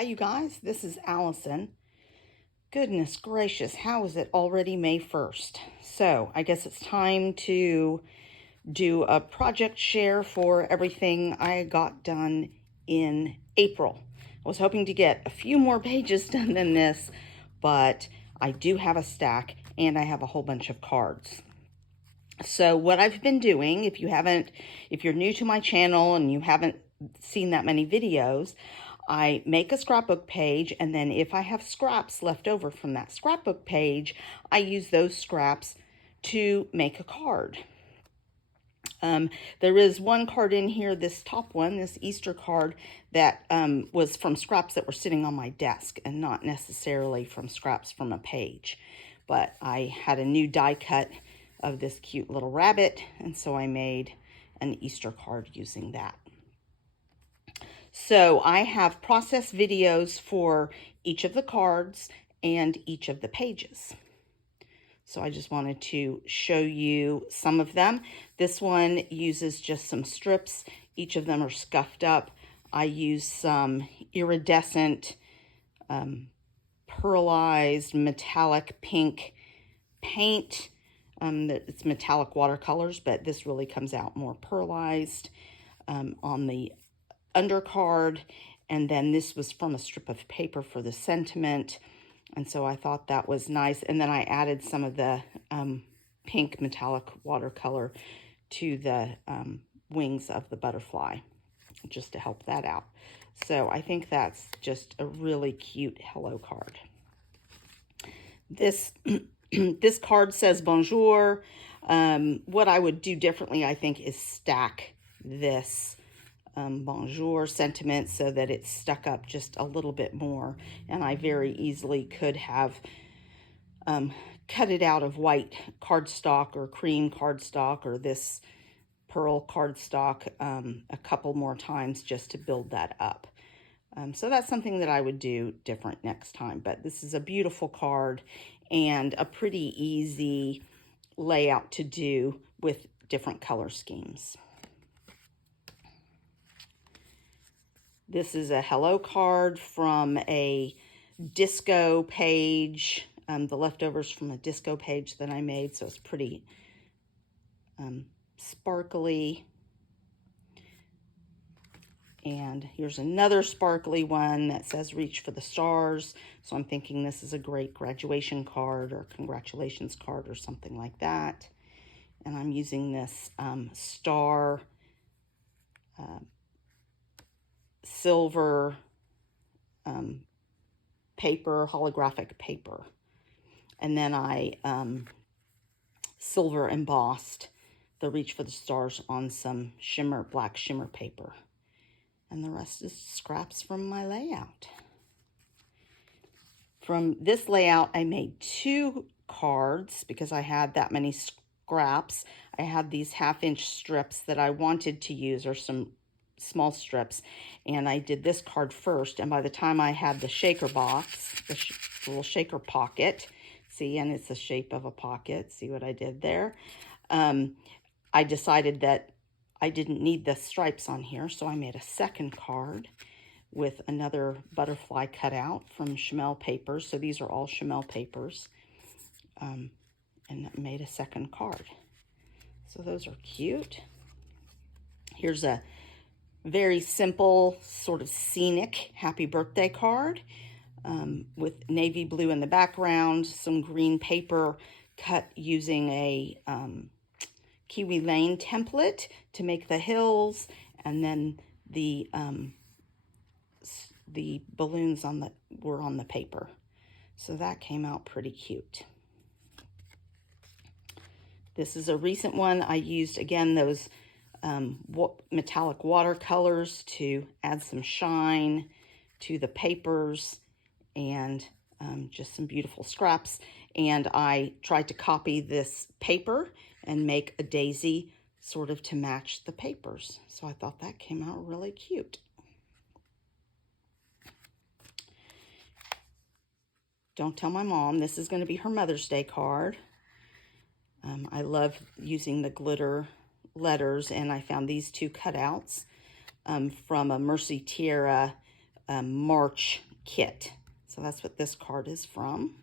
Hi, you guys. This is Allison. Goodness gracious, how is it already May 1st? So I guess it's time to do a project share for everything I got done in April. I was hoping to get a few more pages done than this, but I do have a stack and I have a whole bunch of cards. So what I've been doing, if you're new to my channel and you haven't seen that many videos, I make a scrapbook page, and then if I have scraps left over from that scrapbook page, I use those scraps to make a card. There is one card in here, this top one, this Easter card, that was from scraps that were sitting on my desk and not necessarily from scraps from a page. But I had a new die cut of this cute little rabbit, and so I made an Easter card using that. So I have process videos for each of the cards and each of the pages. So I just wanted to show you some of them. This one uses just some strips. Each of them are scuffed up. I use some iridescent, pearlized, metallic pink paint. It's metallic watercolors, but this really comes out more pearlized on the undercard, and then this was from a strip of paper for the sentiment, and so I thought that was nice. And then I added some of the pink metallic watercolor to the wings of the butterfly just to help that out. So I think that's just a really cute hello card. This this card says bonjour. What I would do differently, I think, is stack this bonjour sentiment so that it's stuck up just a little bit more, and I very easily could have cut it out of white cardstock or cream cardstock or this pearl cardstock a couple more times just to build that up. So that's something that I would do different next time, but this is a beautiful card and a pretty easy layout to do with different color schemes. This is a hello card from a disco page, the leftovers from a disco page that I made, so it's pretty sparkly. And here's another sparkly one that says reach for the stars, so I'm thinking this is a great graduation card or congratulations card or something like that. And I'm using this star silver paper, holographic paper. And then I silver embossed the reach for the stars on some black shimmer paper. And the rest is scraps from my layout. From this layout, I made 2 cards because I had that many scraps. I had these 1/2-inch strips that I wanted to use, or some small strips, and I did this card first, and by the time I had the shaker box, the little shaker pocket, see, and it's the shape of a pocket, see what I did there, I decided that I didn't need the stripes on here, so I made a second card with another butterfly cutout from Shimelle papers. So these are all Shimelle papers, and I made a second card. So those are cute. Here's a very simple, sort of scenic happy birthday card with navy blue in the background, some green paper cut using a Kiwi Lane template to make the hills, and then the balloons were on the paper. So that came out pretty cute. This is a recent one. I used, again, those metallic watercolors to add some shine to the papers, and just some beautiful scraps. And I tried to copy this paper and make a daisy sort of to match the papers. So I thought that came out really cute. Don't tell my mom, this is going to be her Mother's Day card. I love using the glitter letters, and I found these 2 cutouts from a Mercy Tierra March kit. So that's what this card is from.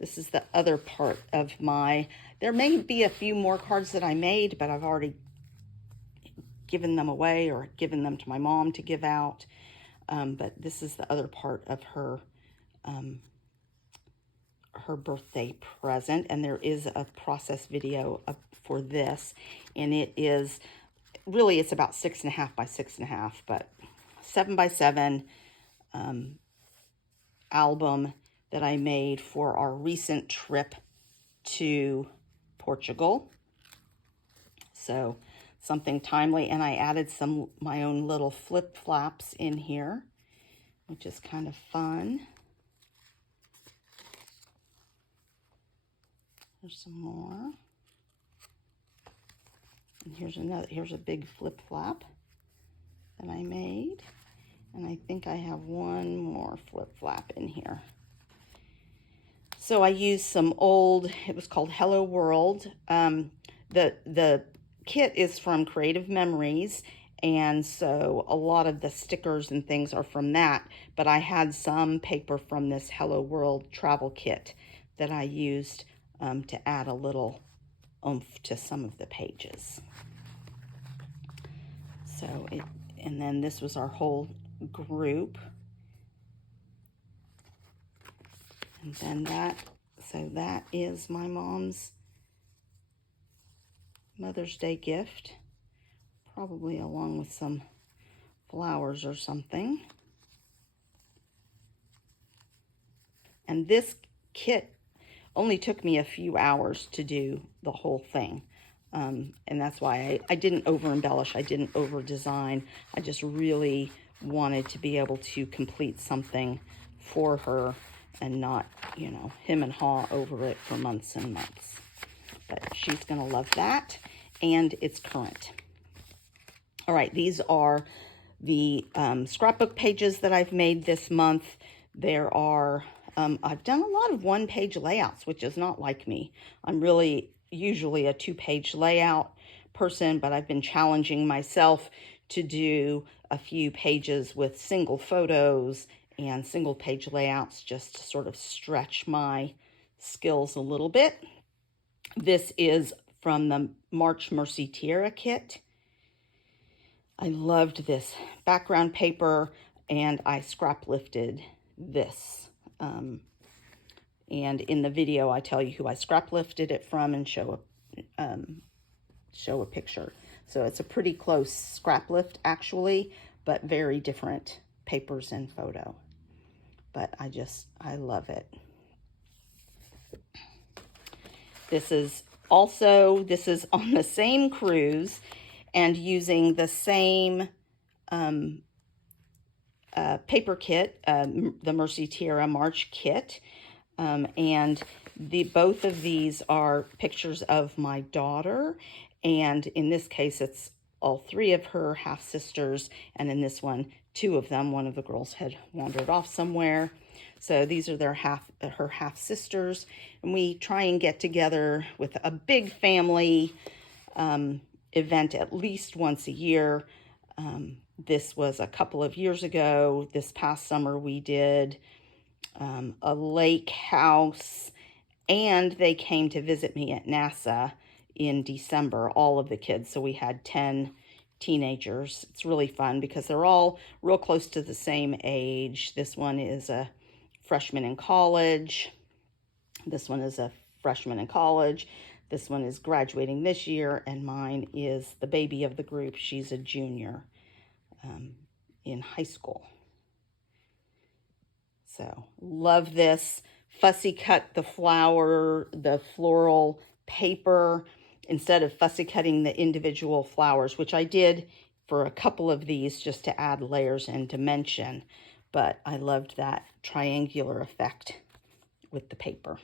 This is the other part of my, there may be a few more cards that I made, but I've already given them away or given them to my mom to give out. But this is the other part of her birthday present, and there is a process video for this, and it is really, it's about 6.5 by 6.5, but 7 by 7 album that I made for our recent trip to Portugal. So something timely, and I added some my own little flip flaps in here, which is kind of fun. There's some more. And here's a big flip flap that I made. And I think I have one more flip flap in here. So I used some old, it was called Hello World. The kit is from Creative Memories, and so a lot of the stickers and things are from that, but I had some paper from this Hello World travel kit that I used to add a little oomph to some of the pages. So and then this was our whole group. And then that is my mom's Mother's Day gift, probably along with some flowers or something. And this kit only took me a few hours to do the whole thing. And that's why I didn't over embellish, I didn't over design. I just really wanted to be able to complete something for her and not, him and haw over it for months and months. But she's gonna love that, and it's current. All right, these are the scrapbook pages that I've made this month. There are, I've done a lot of one-page layouts, which is not like me. I'm really usually a 2-page layout person, but I've been challenging myself to do a few pages with single photos and single page layouts just to sort of stretch my skills a little bit. This is from the March Mercy Tiara kit. I loved this background paper, and I scrap lifted this. And in the video, I tell you who I scrap lifted it from and show a picture. So it's a pretty close scrap lift actually, but very different papers and photo. But I love it. This is on the same cruise and using the same paper kit, the Mercy Tiara March kit. And both of these are pictures of my daughter. And in this case, it's all 3 of her half-sisters. And in this one, 2 of them. One of the girls had wandered off somewhere. So these are her half-sisters. And we try and get together with a big family event at least once a year. This was a couple of years ago. This past summer we did a lake house, and they came to visit me at NASA in December, all of the kids. So we had 10 teenagers. It's really fun because they're all real close to the same age. This one is a freshman in college. This one is a freshman in college. This one is graduating this year, and mine is the baby of the group. She's a junior in high school. So love this. Fussy cut the floral paper instead of fussy cutting the individual flowers, which I did for a couple of these just to add layers and dimension. But I loved that triangular effect with the paper.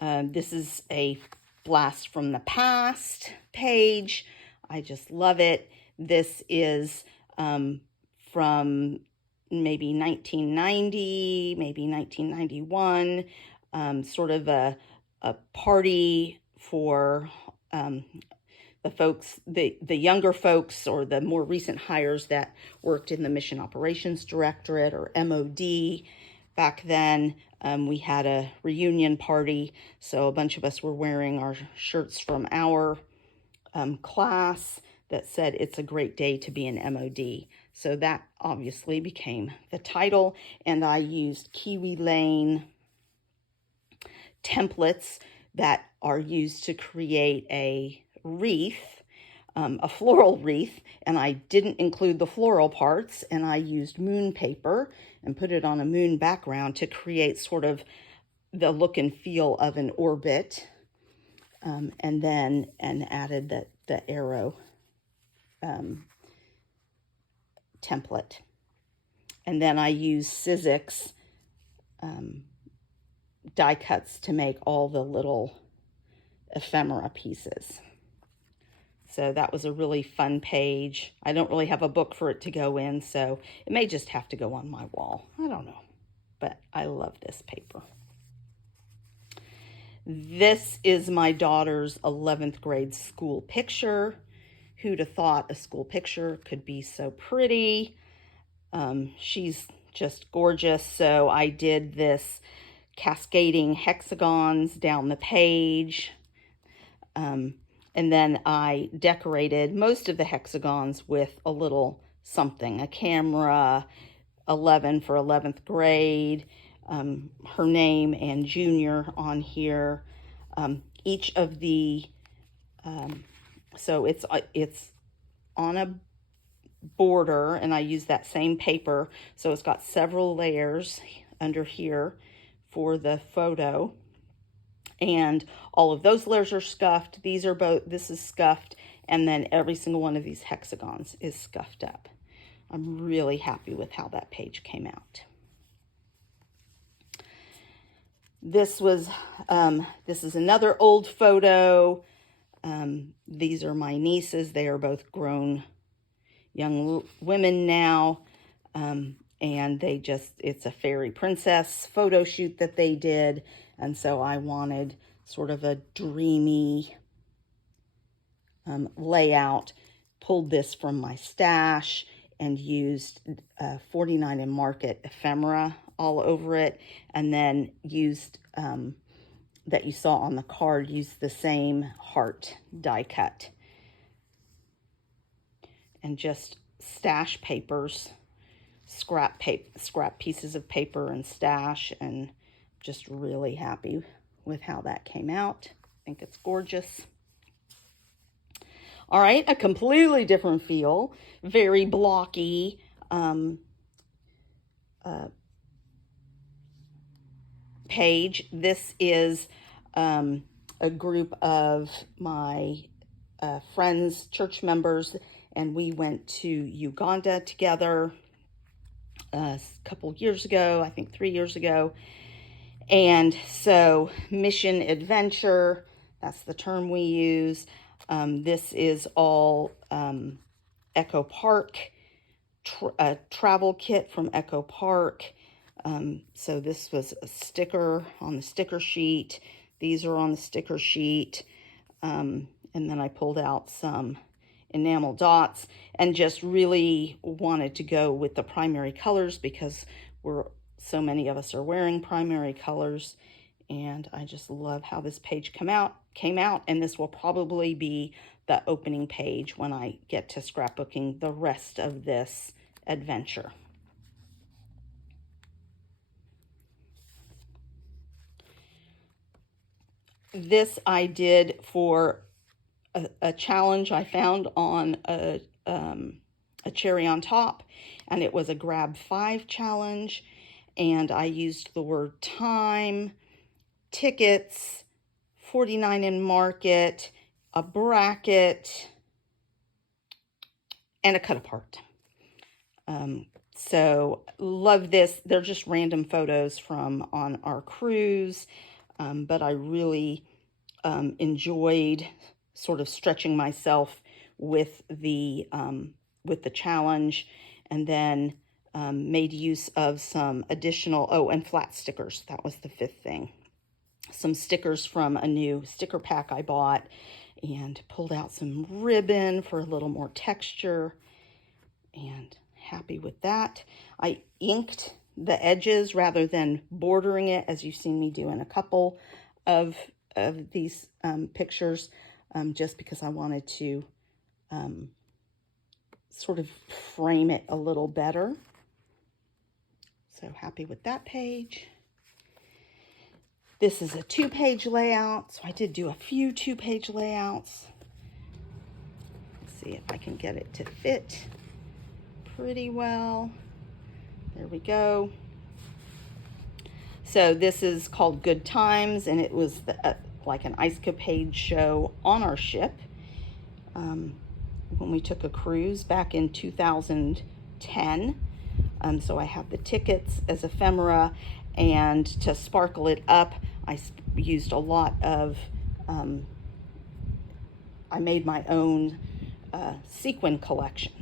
This is a blast from the past page. I just love it. This is from maybe 1990, maybe 1991, sort of a party for the folks, the younger folks or the more recent hires that worked in the Mission Operations Directorate or MOD. Back then, we had a reunion party, so a bunch of us were wearing our shirts from our class that said it's a great day to be an MOD. So that obviously became the title, and I used Kiwi Lane templates that are used to create a wreath, a floral wreath, and I didn't include the floral parts, and I used moon paper and put it on a moon background to create sort of the look and feel of an orbit, and added the arrow template. And then I used Sizzix die cuts to make all the little ephemera pieces. So that was a really fun page. I don't really have a book for it to go in, so it may just have to go on my wall. I don't know, but I love this paper. This is my daughter's 11th grade school picture. Who'd have thought a school picture could be so pretty? She's just gorgeous. So I did this cascading hexagons down the page. And then I decorated most of the hexagons with a little something, a camera, 11 for 11th grade, her name and junior on here. Each of the, so it's on a border, and I use that same paper. So it's got several layers under here for the photo. And all of those layers are scuffed. These are both, this is scuffed. And then every single one of these hexagons is scuffed up. I'm really happy with how that page came out. This is another old photo. These are my nieces. They are both grown young women now. And it's a fairy princess photo shoot that they did. And so I wanted sort of a dreamy layout, pulled this from my stash and used 49 and Market ephemera all over it, and then used, that you saw on the card, used the same heart die cut. And just stash papers, scrap pieces of paper and stash, and just really happy with how that came out. I think it's gorgeous. All right, a completely different feel, very blocky, page. This is a group of my friends, church members, and we went to Uganda together a couple years ago, I think 3 years ago. And so mission adventure, that's the term we use. This is all EchoPark, a travel kit from EchoPark. So this was a sticker on the sticker sheet. These are on the sticker sheet. And then I pulled out some enamel dots and just really wanted to go with the primary colors because so many of us are wearing primary colors. And I just love how this page came out. And this will probably be the opening page when I get to scrapbooking the rest of this adventure. This I did for a challenge I found on a cherry on top, and it was a grab 5 challenge. And I used the word time, tickets, 49 in Market, a bracket, and a cut apart. So love this. They're just random photos from on our cruise, but I really enjoyed sort of stretching myself with the challenge, and then made use of some additional, and flat stickers. That was the 5th thing. Some stickers from a new sticker pack I bought, and pulled out some ribbon for a little more texture, and happy with that. I inked the edges rather than bordering it, as you've seen me do in a couple of these pictures, just because I wanted to sort of frame it a little better. So happy with that page. This is a 2-page layout, so I did do a few 2-page layouts. Let's see if I can get it to fit pretty well. There we go. So this is called Good Times, and it was like an ice-capade show on our ship when we took a cruise back in 2010. So I have the tickets as ephemera, and to sparkle it up, I used a lot of, I made my own sequin collection.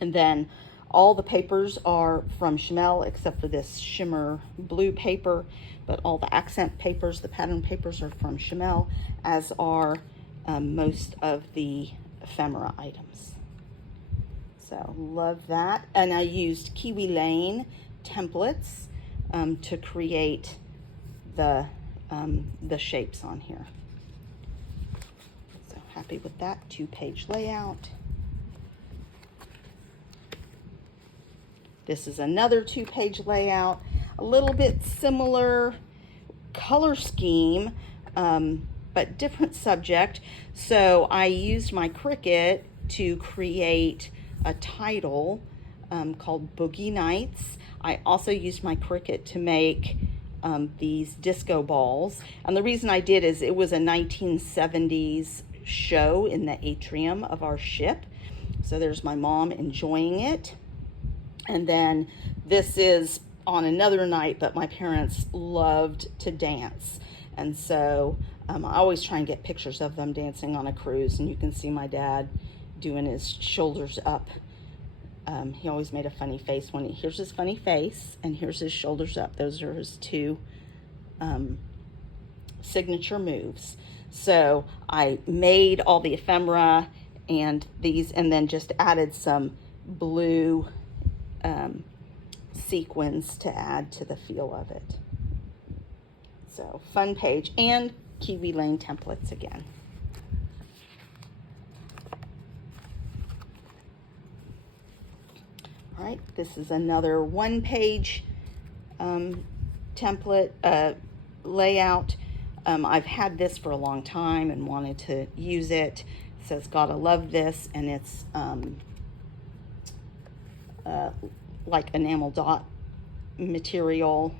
And then all the papers are from Shimelle except for this shimmer blue paper, but all the accent papers, the pattern papers, are from Shimelle, as are most of the ephemera items. So love that. And I used Kiwi Lane templates to create the shapes on here. So happy with that 2-page layout. This is another 2-page layout, a little bit similar color scheme, but different subject. So I used my Cricut to create a title called Boogie Nights. I also used my Cricut to make these disco balls. And the reason I did is it was a 1970s show in the atrium of our ship. So there's my mom enjoying it. And then this is on another night, but my parents loved to dance. And so I always try and get pictures of them dancing on a cruise. And you can see my dad doing his shoulders up. He always made a funny face when here's his funny face and here's his shoulders up. Those are his two signature moves. So I made all the ephemera and these, and then just added some blue sequins to add to the feel of it. So fun page, and Kiwi Lane templates again. All right, this is another 1-page template layout. I've had this for a long time and wanted to use it. It says "Gotta love this," and it's like enamel dot material.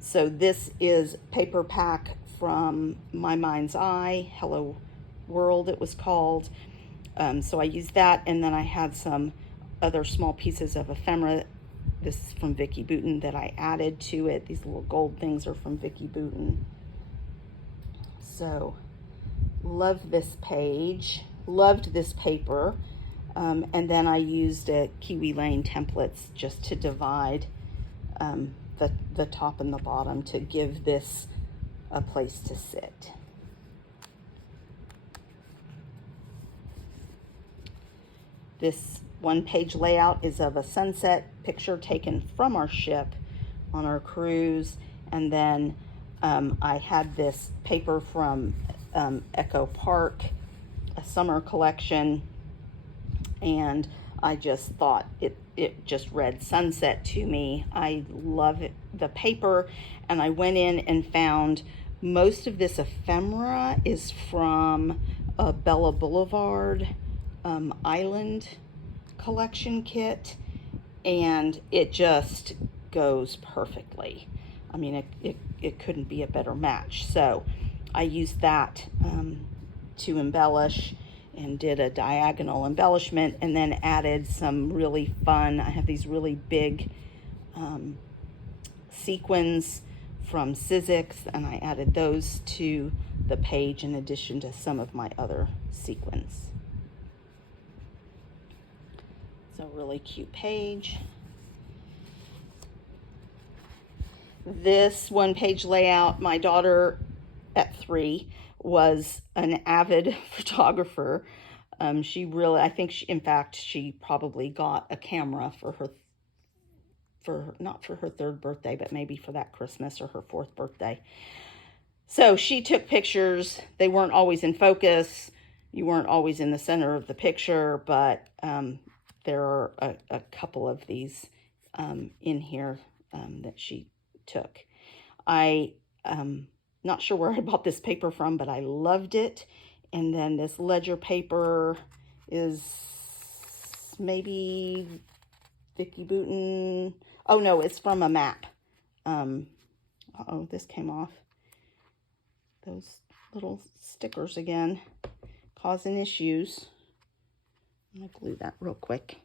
So this is paper pack from My Mind's Eye, Hello World it was called. So I used that, and then I had some other small pieces of ephemera. This is from Vicki Boutin that I added to it. These little gold things are from Vicki Boutin. So love this page, loved this paper. And then I used Kiwi Lane templates just to divide the top and the bottom to give this a place to sit. This 1-page layout is of a sunset picture taken from our ship on our cruise. And then I had this paper from EchoPark, a summer collection, and I just thought it just read sunset to me. I love it, the paper, and I went in and found most of this ephemera is from a Bella Boulevard Island collection kit, and it just goes perfectly. I mean, it couldn't be a better match. So I used that to embellish, and did a diagonal embellishment, and then added some really fun, I have these really big sequins from Sizzix, and I added those to the page in addition to some of my other sequins. It's a really cute page. This 1-page layout, my daughter at 3 was an avid photographer. She really, I think she, in fact, she probably got a camera for her, not for her 3rd birthday, but maybe for that Christmas or her 4th birthday. So she took pictures. They weren't always in focus. You weren't always in the center of the picture, but there are a couple of these in here that she took. I not sure where I bought this paper from, but I loved it. And then this ledger paper is maybe Vicky Bouton. Oh no, it's from a map. Uh-oh, this came off. Those little stickers again, causing issues. I'm gonna glue that real quick.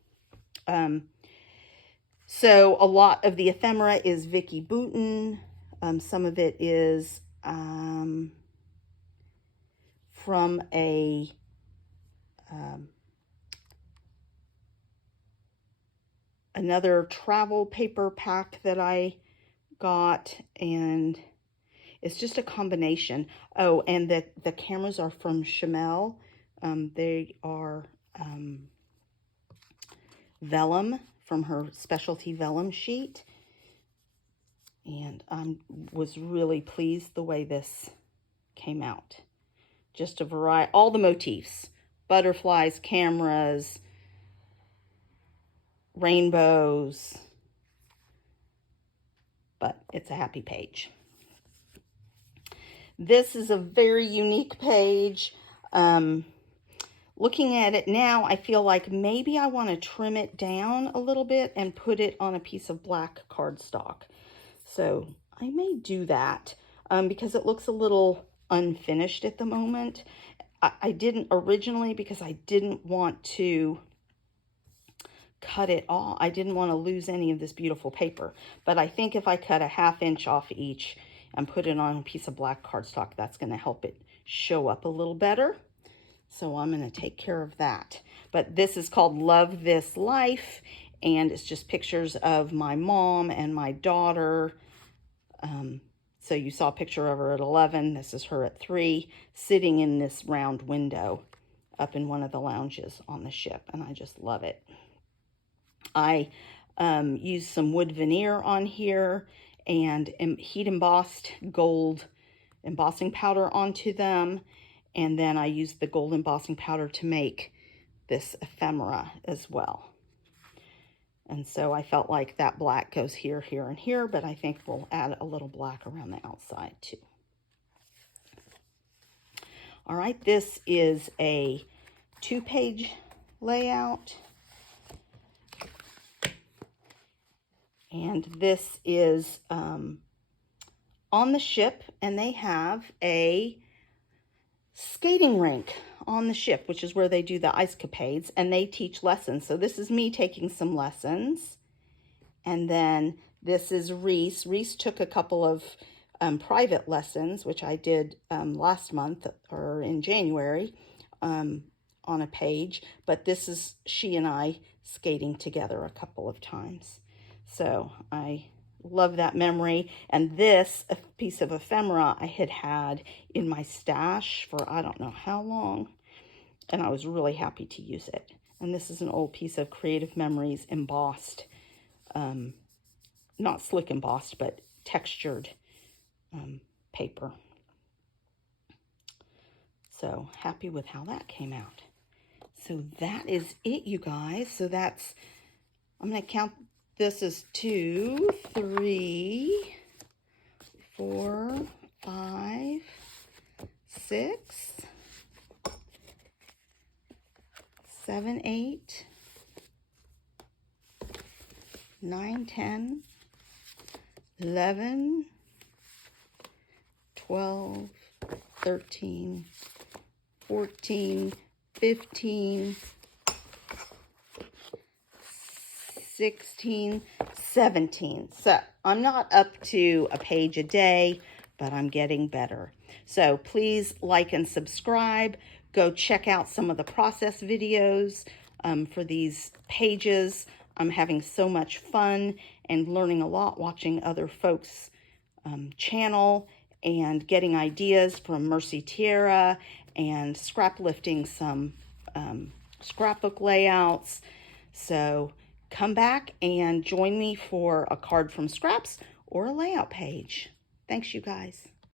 So a lot of the ephemera is Vicky Bouton. Some of it is from a another travel paper pack that I got, and it's just a combination. Oh, and the cameras are from Shimelle. They are vellum, from her specialty vellum sheet. And I was really pleased the way this came out. Just a variety, all the motifs, butterflies, cameras, rainbows, but it's a happy page. This is a very unique page. Looking at it now, I feel like maybe I want to trim it down a little bit and put it on a piece of black cardstock. So I may do that because it looks a little unfinished at the moment. I didn't originally because I didn't want to cut it off. I didn't want to lose any of this beautiful paper. But I think if I cut a 1/2 inch off each and put it on a piece of black cardstock, that's going to help it show up a little better. So I'm going to take care of that. But this is called Love This Life, and it's just pictures of my mom and my daughter. So you saw a picture of her at 11. This is her at 3, sitting in this round window up in one of the lounges on the ship, and I just love it. I used some wood veneer on here and heat embossed gold embossing powder onto them. And then I used the gold embossing powder to make this ephemera as well. And so I felt like that black goes here, here, and here, but I think we'll add a little black around the outside too. All right, this is a 2-page layout. And this is on the ship, and they have a skating rink on the ship, which is where they do the ice capades, and they teach lessons. So this is me taking some lessons. And then this is Reese. Reese took a couple of private lessons, which I did last month or in January on a page. But this is she and I skating together a couple of times. So I love that memory. And this a piece of ephemera I had in my stash for I don't know how long, and I was really happy to use it. And this is an old piece of Creative Memories embossed, not slick embossed, but textured paper. So happy with how that came out. So that is it, you guys. So that's, I'm going to count. This is 2, 3, 4, 5, 6, 7, 8, 9, 10, 11, 12, 13, 14, 15, 16, 17. So I'm not up to a page a day, but I'm getting better. So please like and subscribe. Go check out some of the process videos for these pages. I'm having so much fun and learning a lot watching other folks' channel. and getting ideas from Mercy Tierra and scrap lifting some scrapbook layouts. So come back and join me for a card from scraps or a layout page. Thanks, you guys.